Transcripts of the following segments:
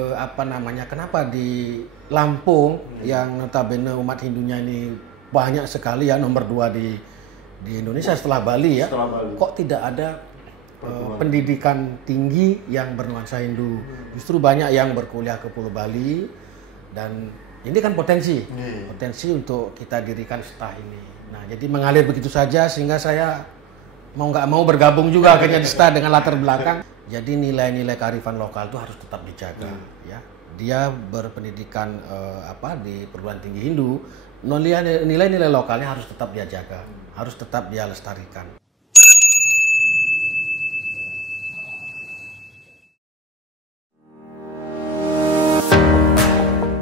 Apa namanya, kenapa di Lampung yang notabene umat Hindunya ini banyak sekali ya, nomor 2 di Indonesia setelah Bali ya, Setelah Bali. kok tidak ada pendidikan tinggi yang bernuansa Hindu. Justru banyak yang berkuliah ke Pulau Bali, dan ini kan potensi untuk kita dirikan STAH ini. Nah, jadi mengalir begitu saja sehingga saya mau nggak mau bergabung juga akhirnya di STAH dengan latar belakang. Jadi nilai-nilai kearifan lokal itu harus tetap dijaga, ya. Dia berpendidikan di perguruan tinggi Hindu, nilai-nilai lokalnya harus tetap dia jaga, harus tetap dia lestarikan.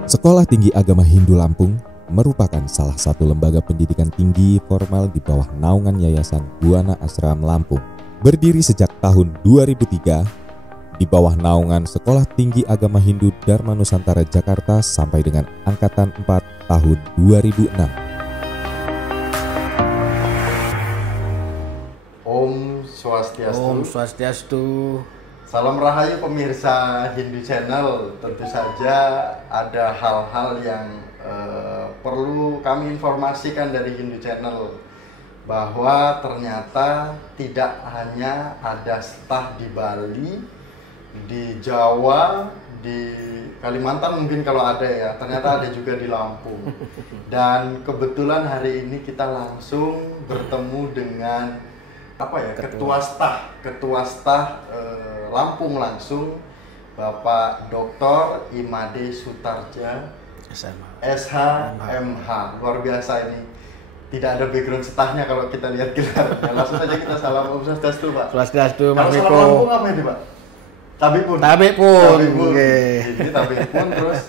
Sekolah Tinggi Agama Hindu Lampung merupakan salah satu lembaga pendidikan tinggi formal di bawah naungan Yayasan Buana Ashram Lampung. Berdiri sejak tahun 2003 di bawah naungan Sekolah Tinggi Agama Hindu Dharma Nusantara Jakarta sampai dengan Angkatan 4 tahun 2006. Om Swastiastu. Om Swastiastu. Salam rahayu pemirsa Hindu Channel. Tentu saja ada hal-hal yang perlu kami informasikan dari Hindu Channel, bahwa ternyata tidak hanya ada STAH di Bali, di Jawa, di Kalimantan mungkin kalau ada ya, ternyata ada juga di Lampung. Dan kebetulan hari ini kita langsung bertemu dengan ketua STAH Lampung langsung, Bapak Dr. Imade Sutarja SHMH. Luar biasa ini. Tidak ada background STAH-nya kalau kita lihat gelarnya. Langsung saja kita salam Om Swastiastu, Pak. Swastiastu, Mas Kalau Miko. salam Lampung apa ini, Pak? Tabipun. Tabipun. Jadi tabipun terus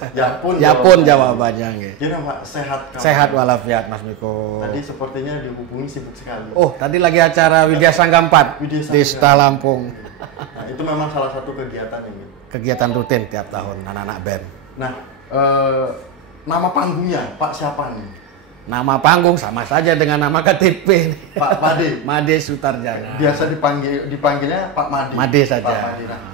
yapun jawabannya nggih. Gimana, Pak? Sehat kamu? Sehat walafiat, Mas Miko. Tadi sepertinya dihubungi sibuk sekali. Oh, tadi lagi acara Widya Sangga 4 di STAH Lampung. Nah, itu memang salah satu kegiatan ini. Kegiatan rutin tiap tahun anak-anak BEM. Nah, nama panggungnya Pak siapa nih? Nama panggung sama saja dengan nama KTP. Pak Made. Made Sutarjana. Biasa dipanggilnya Pak Made. Made saja. Pak Made. Nah,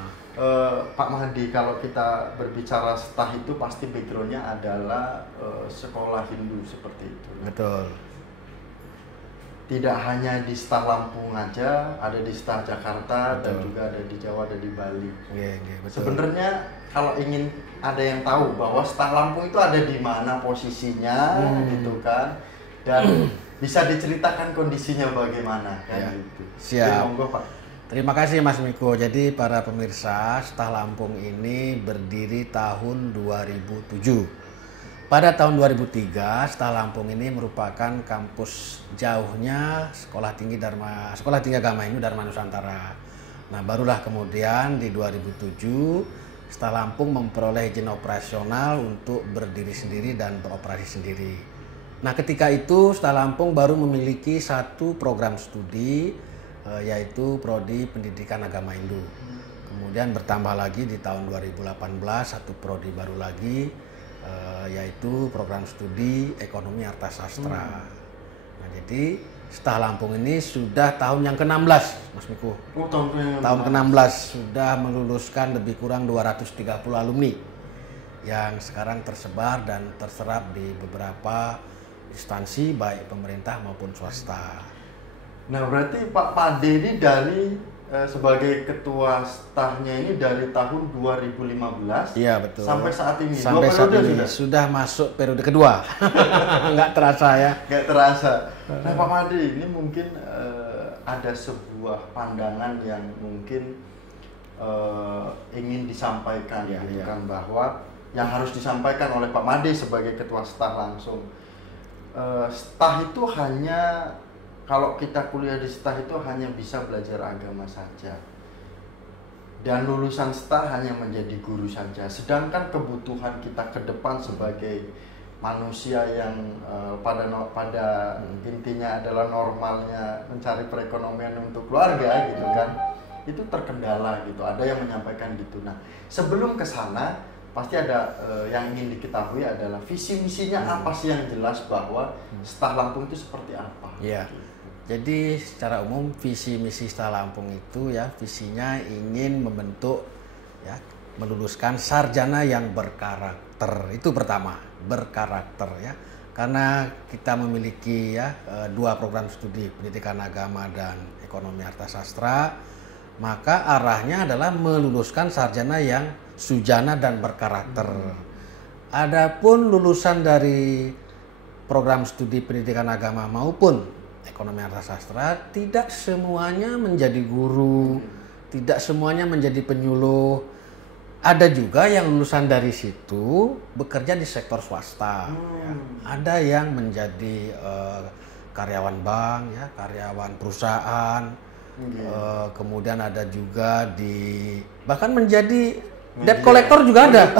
Pak Made, kalau kita berbicara STAH itu pasti backgroundnya adalah sekolah Hindu seperti itu. Betul. Tidak hanya di STAH Lampung aja, ada di STAH Jakarta. Betul. Dan juga ada di Jawa, ada di Bali. Betul. Sebenarnya kalau ingin ada yang tahu bahwa STAH Lampung itu ada di mana posisinya, gitu kan, dan bisa diceritakan kondisinya bagaimana, kan ya. Gitu. Siap. Monggo, Pak. Terima kasih Mas Miko. Jadi para pemirsa, STAH Lampung ini berdiri tahun 2007. Pada tahun 2003, STAH Lampung ini merupakan kampus jauhnya Sekolah Tinggi Agama Hindu Dharma Nusantara. Nah, barulah kemudian di 2007 STAH Lampung memperoleh izin operasional untuk berdiri sendiri dan beroperasi sendiri. Nah, ketika itu STAH Lampung baru memiliki satu program studi, yaitu Prodi Pendidikan Agama Hindu. Kemudian bertambah lagi di tahun 2018 satu prodi baru lagi, yaitu program studi Ekonomi Artasastra. Nah, jadi STAH Lampung ini sudah tahun yang ke-16, Mas Miko. Tahun ke-16 sudah meluluskan lebih kurang 230 alumni yang sekarang tersebar dan terserap di beberapa instansi baik pemerintah maupun swasta. Nah, berarti Pak Made ini sebagai ketua STAH-nya ini dari tahun 2015. Iya, betul. Sampai saat ini. Sampai saat ini sudah masuk periode kedua. Nggak terasa ya. Nggak terasa. Nah, Pak Made ini mungkin ada sebuah pandangan yang mungkin ingin disampaikan, kan, bahwa yang harus disampaikan oleh Pak Made sebagai ketua STAH langsung. STAH itu hanya, kalau kita kuliah di STAH itu hanya bisa belajar agama saja, dan lulusan STAH hanya menjadi guru saja. Sedangkan kebutuhan kita ke depan sebagai manusia yang pada intinya adalah normalnya mencari perekonomian untuk keluarga, gitu kan, itu terkendala gitu. Ada yang menyampaikan gitu. Nah, sebelum ke sana pasti ada yang ingin diketahui adalah visi misinya apa sih yang jelas, bahwa STAH Lampung itu seperti apa. Iya. Jadi secara umum visi misi STAH Lampung itu ya, visinya ingin membentuk ya meluluskan sarjana yang berkarakter. Itu pertama, berkarakter ya. Karena kita memiliki ya 2 program studi pendidikan agama dan ekonomi harta sastra, maka arahnya adalah meluluskan sarjana yang sujana dan berkarakter. Adapun lulusan dari program studi pendidikan agama maupun ekonomi harta sastra tidak semuanya menjadi guru, tidak semuanya menjadi penyuluh. Ada juga yang lulusan dari situ bekerja di sektor swasta. Ya. Ada yang menjadi karyawan bank, ya, karyawan perusahaan. Kemudian ada juga bahkan menjadi debt collector juga ada.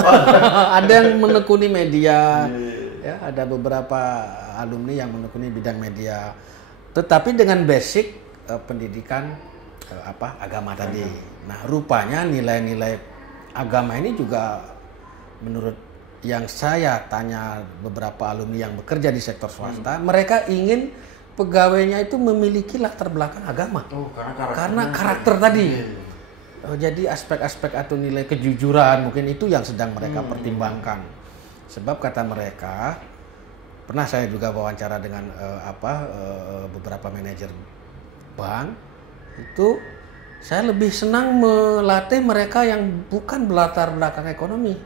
Ada yang menekuni media. Ya, ada beberapa alumni yang menekuni bidang media. Tetapi dengan basic pendidikan agama tadi. Nah, rupanya nilai-nilai agama ini juga menurut yang saya tanya beberapa alumni yang bekerja di sektor swasta, mereka ingin pegawainya itu memiliki latar belakang agama. Karena karakter tadi. Jadi aspek-aspek atau nilai kejujuran mungkin itu yang sedang mereka pertimbangkan. Sebab kata mereka, pernah saya juga wawancara dengan beberapa manajer bank, itu saya lebih senang melatih mereka yang bukan berlatar belakang ekonomi.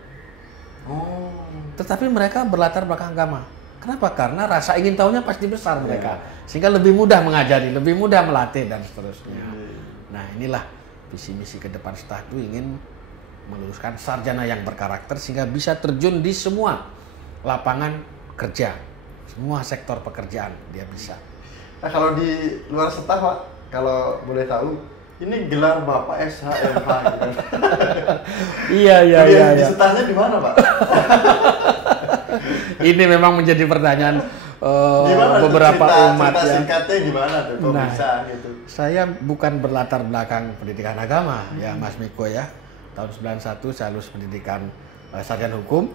Tetapi mereka berlatar belakang agama. Kenapa? Karena rasa ingin tahunya pasti besar mereka. Sehingga lebih mudah mengajari, lebih mudah melatih dan seterusnya. Nah, inilah visi misi ke depan STAH itu ingin meluluskan sarjana yang berkarakter sehingga bisa terjun di semua lapangan kerja. Semua sektor pekerjaan dia bisa. Nah, kalau di luar STAH, Pak, kalau boleh tahu, ini gelar Bapak SHMH gitu. Iya. Di STAH-nya di mana, Pak? Ini memang menjadi pertanyaan beberapa umat cerita singkatnya gimana tuh kok bisa gitu. Saya bukan berlatar belakang pendidikan agama ya Mas Miko ya. Tahun 91 saya lulus pendidikan sarjana hukum.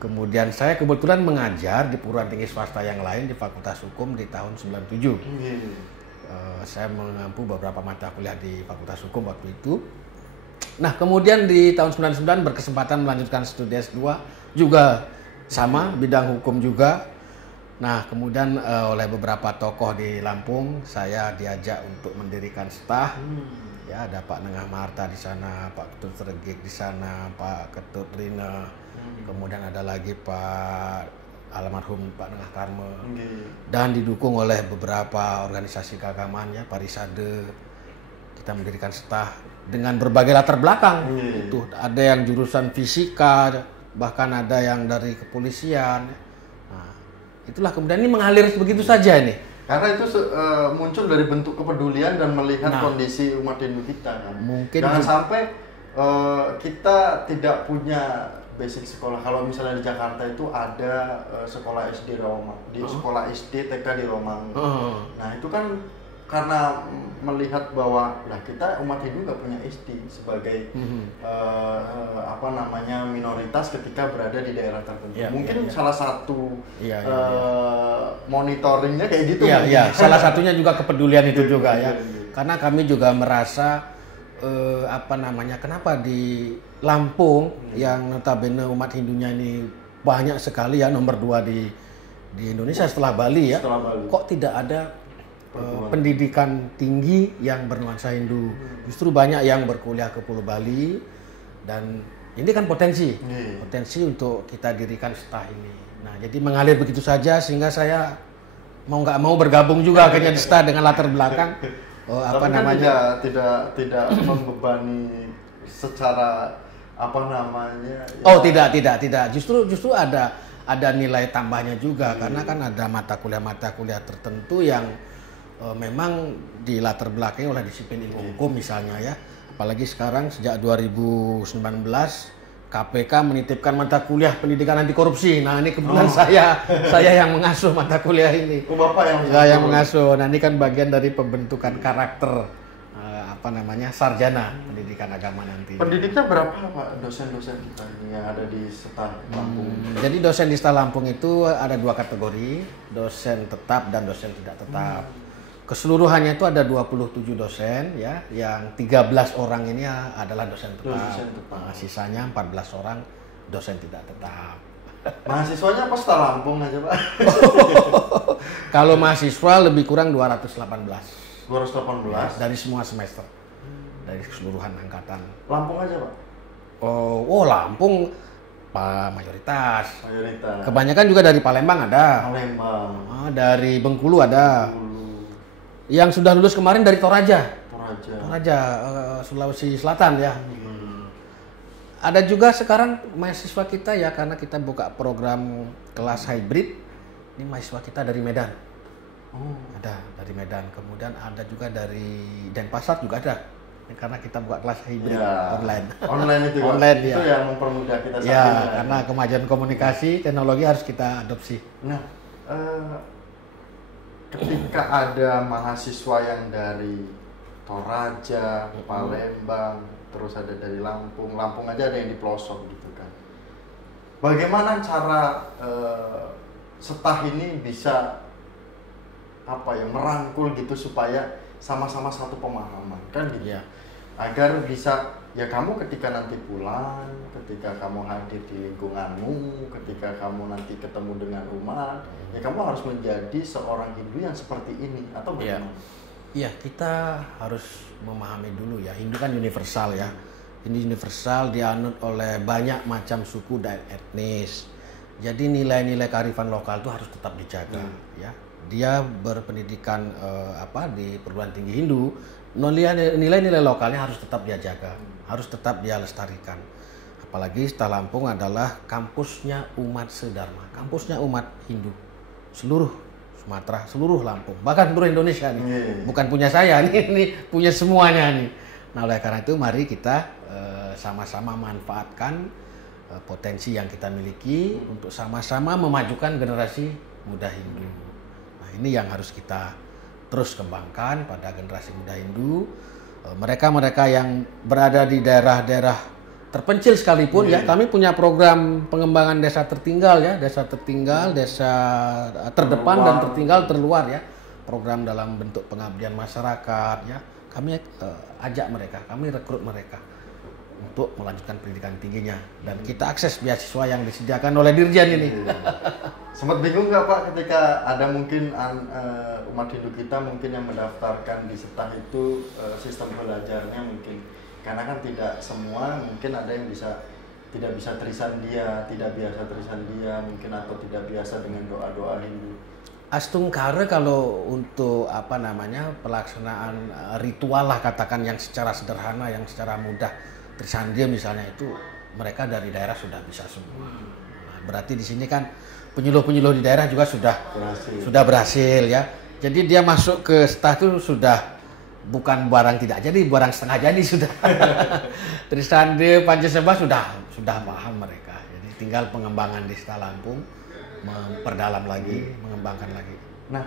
Kemudian saya kebetulan mengajar di perguruan tinggi swasta yang lain di Fakultas Hukum di tahun 97. Saya mengampu beberapa mata kuliah di Fakultas Hukum waktu itu. Nah, kemudian di tahun 99 berkesempatan melanjutkan studi S2 juga sama bidang hukum juga. Nah, kemudian oleh beberapa tokoh di Lampung saya diajak untuk mendirikan STAH. Ya, ada Pak Nengah Marta di sana, Pak Ketut Sregik di sana, Pak Ketut Rina. Kemudian ada lagi Pak almarhum Pak Nengah Karma. Dan didukung oleh beberapa organisasi keagamaan ya, Parisade. Kita mendirikan STAH dengan berbagai latar belakang. Itu ada yang jurusan fisika, bahkan ada yang dari kepolisian. Nah, itulah kemudian ini mengalir begitu saja ini. Karena itu muncul dari bentuk kepedulian dan melihat kondisi umat Hindu kita. Kan? Mungkin jangan sampai kita tidak punya basic sekolah. Kalau misalnya di Jakarta itu ada sekolah SD Romang, di sekolah SD TK di Romang. Nah, itu kan karena melihat bahwa kita umat Hindu nggak punya SD sebagai minoritas ketika berada di daerah tertentu. Mungkin salah satu monitoringnya kayak gitu. Salah satunya juga kepedulian itu juga ya. Karena kami juga merasa kenapa di Lampung yang notabene umat Hindunya ini banyak sekali ya, nomor 2 di Indonesia setelah Bali ya. Kok tidak ada pendidikan tinggi yang bernuansa Hindu? Justru banyak yang berkuliah ke Pulau Bali dan ini kan potensi untuk kita dirikan STAH ini. Nah, jadi mengalir begitu saja sehingga saya mau nggak mau bergabung juga akhirnya di STAH dengan latar belakang tidak membebani secara tidak. Justru ada nilai tambahnya juga karena kan ada mata kuliah tertentu yang memang dilatar belakangi oleh disiplin ilmu hukum misalnya ya. Apalagi sekarang sejak 2019 KPK menitipkan mata kuliah pendidikan anti korupsi. Nah, ini kebetulan saya yang mengasuh mata kuliah ini. Bapak yang mengasuh. Nah, ini kan bagian dari pembentukan karakter sarjana pendidikan agama nanti. Pendidiknya berapa Pak dosen-dosen kita ini yang ada di STAH Lampung? Jadi dosen di STAH Lampung itu ada 2 kategori, dosen tetap dan dosen tidak tetap. Keseluruhannya itu ada 27 dosen ya, yang 13 orang ini adalah dosen tetap. Sisanya 14 orang dosen tidak tetap. Mahasiswanya apa Star Lampung aja, Pak? Kalau mahasiswa lebih kurang 218. 218 dari semua semester. Dari keseluruhan angkatan. Lampung aja, Pak? Oh, Lampung mayoritas. Mayoritas. Kebanyakan juga dari Palembang ada. Palembang. Dari Bengkulu ada. Yang sudah lulus kemarin dari Toraja. Toraja, Sulawesi Selatan ya. Ada juga sekarang mahasiswa kita ya, karena kita buka program kelas hybrid. Ini mahasiswa kita dari Medan. Ada dari Medan. Kemudian ada juga dari Denpasar juga ada. Karena kita buka kelas hybrid online. Online itu, online, itu yang mempermudah kita saat ya, ini. Karena kemajuan komunikasi, teknologi harus kita adopsi. Nah, ketika ada mahasiswa yang dari Toraja, Palembang, terus ada dari Lampung aja ada yang di pelosok gitu kan. Bagaimana cara setah ini bisa merangkul gitu supaya sama-sama satu pemahaman kan gitu. Agar bisa ya, kamu ketika nanti pulang, ketika kamu hadir di lingkunganmu, ketika kamu nanti ketemu dengan umat, ya kamu harus menjadi seorang Hindu yang seperti ini atau bagaimana? Iya, kita harus memahami dulu ya, Hindu kan universal ya. Ini universal, dianut oleh banyak macam suku dan etnis. Jadi nilai-nilai kearifan lokal itu harus tetap dijaga ya. Dia berpendidikan di perguruan tinggi Hindu, nilai-nilai lokalnya harus tetap dia jaga, harus tetap dia lestarikan. Apalagi Star Lampung adalah kampusnya umat sedharma, kampusnya umat Hindu, seluruh Sumatera, seluruh Lampung, bahkan seluruh Indonesia nih. Bukan punya saya ini punya semuanya nih. Nah, oleh karena itu mari kita sama-sama manfaatkan potensi yang kita miliki untuk sama-sama memajukan generasi muda Hindu. Nah, ini yang harus kita terus kembangkan pada generasi muda Hindu. Mereka-mereka yang berada di daerah-daerah terpencil sekalipun ya, kami punya program pengembangan desa tertinggal ya, desa tertinggal, desa terdepan dan tertinggal terluar ya. Program dalam bentuk pengabdian masyarakat ya. Kami ajak mereka, kami rekrut mereka untuk melanjutkan pendidikan tingginya, dan kita akses beasiswa yang disediakan oleh Dirjen ini. Sempat bingung nggak Pak ketika ada mungkin umat Hindu kita mungkin yang mendaftarkan di setah itu sistem belajarnya mungkin, karena kan tidak semua mungkin ada yang tidak bisa terisan dia, tidak biasa terisan dia mungkin, atau tidak biasa dengan doa-doa Hindu. Astungkara kalau untuk pelaksanaan ritual lah katakan yang secara sederhana, yang secara mudah, Trisandia misalnya, itu mereka dari daerah sudah bisa semua. Nah, berarti di sini kan penyuluh-penyuluh di daerah juga sudah berhasil ya. Jadi dia masuk ke setah itu sudah bukan barang tidak jadi, barang setengah jadi sudah. Trisandia, Pancasembah sudah paham mereka. Jadi tinggal pengembangan di Star Lampung, memperdalam lagi, mengembangkan lagi. Nah,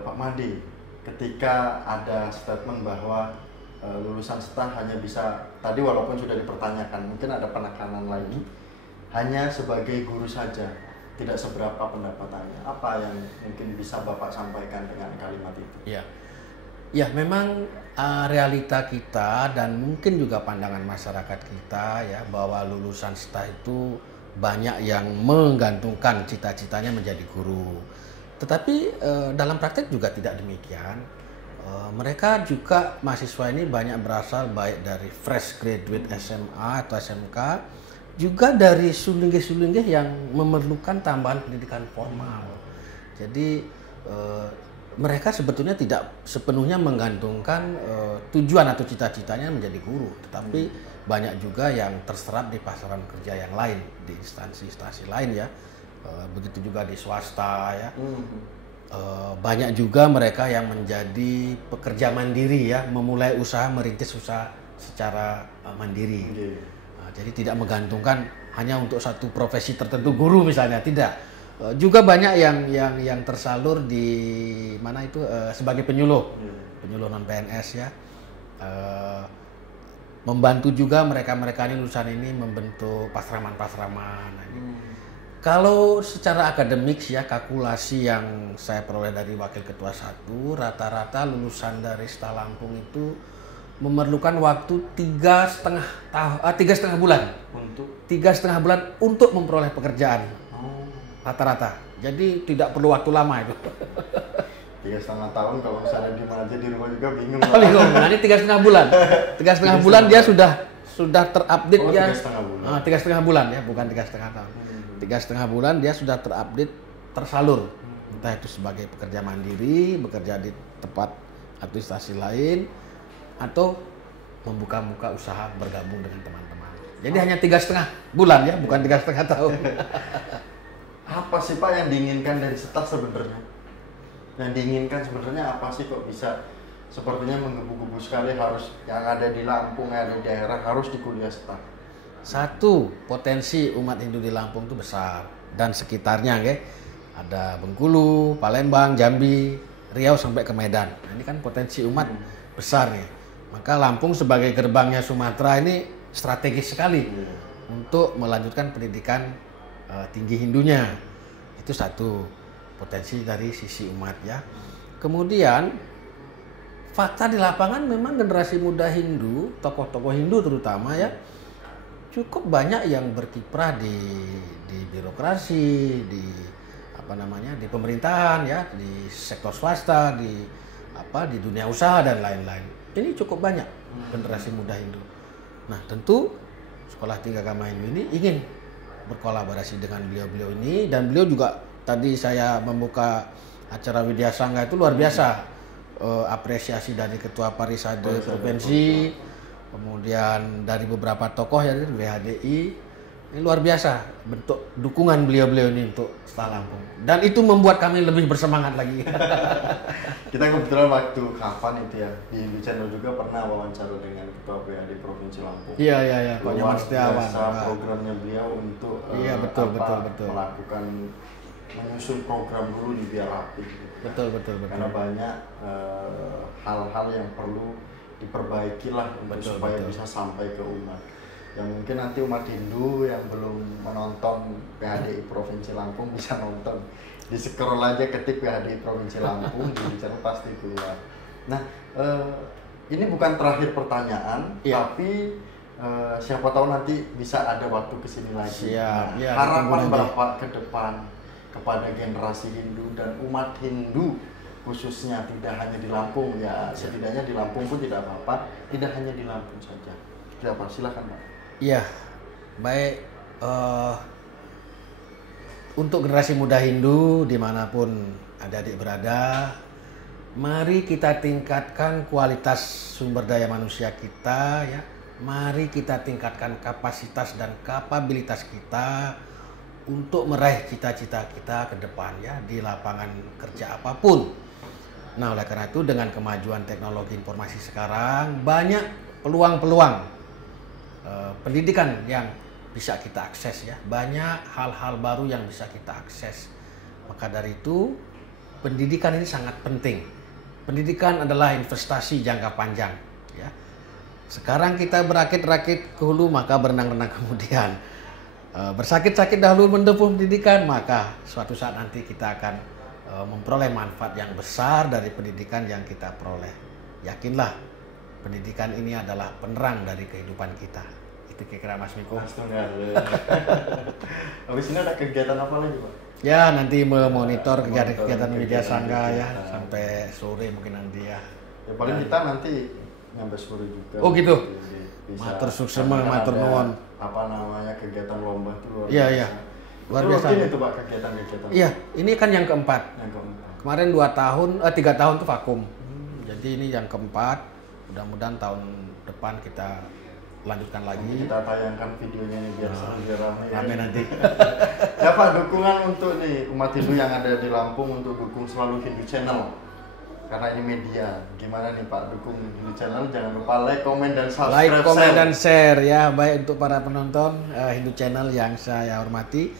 Pak Made, ketika ada statement bahwa lulusan setah hanya bisa, tadi walaupun sudah dipertanyakan, mungkin ada penekanan lagi, hanya sebagai guru saja, tidak seberapa pendapatannya. Apa yang mungkin bisa Bapak sampaikan dengan kalimat itu? Ya, memang realita kita dan mungkin juga pandangan masyarakat kita ya, bahwa lulusan setah itu banyak yang menggantungkan cita-citanya menjadi guru. Tetapi dalam praktek juga tidak demikian. Mereka juga, mahasiswa ini banyak berasal baik dari fresh graduate SMA atau SMK, juga dari sulingge-sulingge yang memerlukan tambahan pendidikan formal. Jadi mereka sebetulnya tidak sepenuhnya menggantungkan tujuan atau cita-citanya menjadi guru, tetapi banyak juga yang terserap di pasaran kerja yang lain, di instansi-instansi lain ya. Begitu juga di swasta ya. Banyak juga mereka yang menjadi pekerja mandiri ya, memulai usaha, merintis usaha secara mandiri. Jadi tidak menggantungkan hanya untuk satu profesi tertentu, guru misalnya, tidak. Juga banyak yang tersalur di sebagai penyuluh non PNS ya. Membantu juga mereka ini lulusan ini membentuk pasraman-pasraman. Kalau secara akademik ya, kalkulasi yang saya peroleh dari Wakil Ketua 1, rata-rata lulusan dari Staf Lampung itu memerlukan waktu 3,5 bulan. Untuk 3,5 bulan untuk memperoleh pekerjaan. Rata-rata. Jadi tidak perlu waktu lama itu. 3,5 tahun kalau misalnya di aja di rumah juga bingung. Bingung. Nah, ini 3,5 bulan. 3,5 bulan dia sudah terupdate ya. 3,5 bulan. 3,5 bulan ya, bukan 3,5 tahun. 3,5 bulan dia sudah terupdate, tersalur. Entah itu sebagai pekerja mandiri, bekerja di tempat administrasi lain, atau membuka usaha bergabung dengan teman-teman. Jadi hanya 3,5 bulan ya, bukan 3,5 tahun. Apa sih Pak yang diinginkan dari staf sebenarnya? Yang diinginkan sebenarnya apa sih, kok bisa sepertinya menggebu-gebu sekali harus yang ada di Lampung, yang ada di daerah harus di kuliah staf? Satu, potensi umat Hindu di Lampung itu besar dan sekitarnya, ya. Ada Bengkulu, Palembang, Jambi, Riau sampai ke Medan. Nah, ini kan potensi umat besar nih. Maka Lampung sebagai gerbangnya Sumatera ini strategis sekali untuk melanjutkan pendidikan tinggi Hindunya. Itu satu, potensi dari sisi umat ya. Kemudian fakta di lapangan memang generasi muda Hindu, tokoh-tokoh Hindu terutama ya, cukup banyak yang berkiprah di birokrasi, di di pemerintahan ya, di sektor swasta, di dunia usaha dan lain-lain. Ini cukup banyak generasi muda Hindu. Nah, tentu Sekolah Tinggi Agama Hindu ini ingin berkolaborasi dengan beliau-beliau ini, dan beliau juga tadi saya membuka acara Widya Sangga itu luar biasa, apresiasi dari Ketua Parisade Provinsi, kemudian dari beberapa tokoh ya dari WHDI, ini luar biasa bentuk dukungan beliau-beliau ini untuk Staf Lampung, dan itu membuat kami lebih bersemangat lagi. Kita kebetulan waktu kapan itu ya di Hindu Channel juga pernah wawancara dengan Ketua PHD Provinsi Lampung. Iya, Pak Nyoman Setiawan. Programnya beliau untuk betul. melakukan menyusun program dulu nih biar rapi. Betul. Karena banyak hal-hal yang perlu diperbaiki lah supaya bisa sampai ke umat. Yang mungkin nanti umat Hindu yang belum menonton PHDI Provinsi Lampung bisa nonton. Di scroll aja ketik PHDI Provinsi Lampung di channel pasti keluar. Nah, ini bukan terakhir pertanyaan, tapi siapa tahu nanti bisa ada waktu kesini lagi. Harapan Bapak ke depan kepada generasi Hindu dan umat Hindu khususnya, tidak hanya di Lampung ya, setidaknya di Lampung pun tidak apa-apa, tidak hanya di Lampung saja. Siapa? Silakan Pak. Iya, baik. Untuk generasi muda Hindu dimanapun adik-adik berada, mari kita tingkatkan kualitas sumber daya manusia kita ya. Mari kita tingkatkan kapasitas dan kapabilitas kita untuk meraih cita-cita kita ke depan ya, di lapangan kerja apapun. Nah, oleh karena itu dengan kemajuan teknologi informasi sekarang, banyak peluang-peluang pendidikan yang bisa kita akses ya, banyak hal-hal baru yang bisa kita akses. Maka dari itu pendidikan ini sangat penting. Pendidikan adalah investasi jangka panjang ya. Sekarang kita berakit-rakit ke hulu, maka berenang-renang kemudian. Bersakit-sakit dahulu mendempuh pendidikan, maka suatu saat nanti kita akan memperoleh manfaat yang besar dari pendidikan yang kita peroleh. Yakinlah, pendidikan ini adalah penerang dari kehidupan kita. Itu kira-kira Mas Miko. Habis ini ada kegiatan apa lagi Pak? Ya, nanti memonitor kegiatan Widya Sangga ya, sampai sore mungkin nanti ya. Ya paling kita nanti nyampe sore juga. Oh gitu. Matur sukses, matur nuwun. Apa namanya kegiatan lomba itu luar biasa. Iya. Luar biasa. Itu Pak kegiatan-kegiatan. Iya, ini kan yang keempat. Kemarin 3 tahun tuh vakum. Jadi ini yang keempat. Mudah-mudahan tahun depan kita lanjutkan lagi. Kita tayangkan videonya nih biar rame nanti. Ya Pak, dukungan untuk nih umat Hindu yang ada di Lampung untuk dukung selalu Hindu Channel. Karena ini media. Gimana nih Pak, dukung Hindu Channel, jangan lupa like, komen, dan subscribe. Like, komen, dan share ya, baik untuk para penonton Hindu Channel yang saya hormati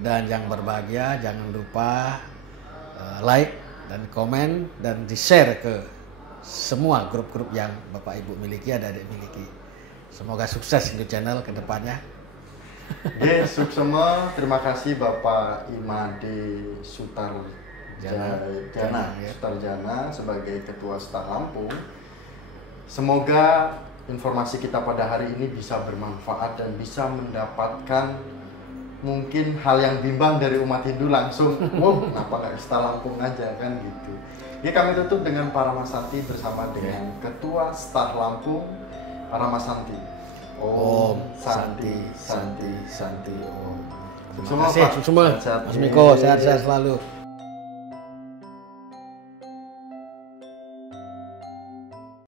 dan yang berbahagia, jangan lupa like dan komen dan di-share ke semua grup-grup yang Bapak Ibu miliki, adik-adik miliki. Semoga sukses Hindu Channel ke depannya. Oke, suksema. Terima kasih Bapak Imade Sutarjana sebagai Ketua Staf Lampung. Semoga informasi kita pada hari ini bisa bermanfaat dan bisa mendapatkan mungkin hal yang bimbang dari umat Hindu langsung. Wow, kenapa nggak Staf Lampung aja kan gitu. Jadi kami tutup dengan Paramasanti bersama dengan Ketua Staf Lampung Paramasanti. Om Santi Santi Santi Om. Terima kasih semua. Mas Miko, sehat-sehat selalu.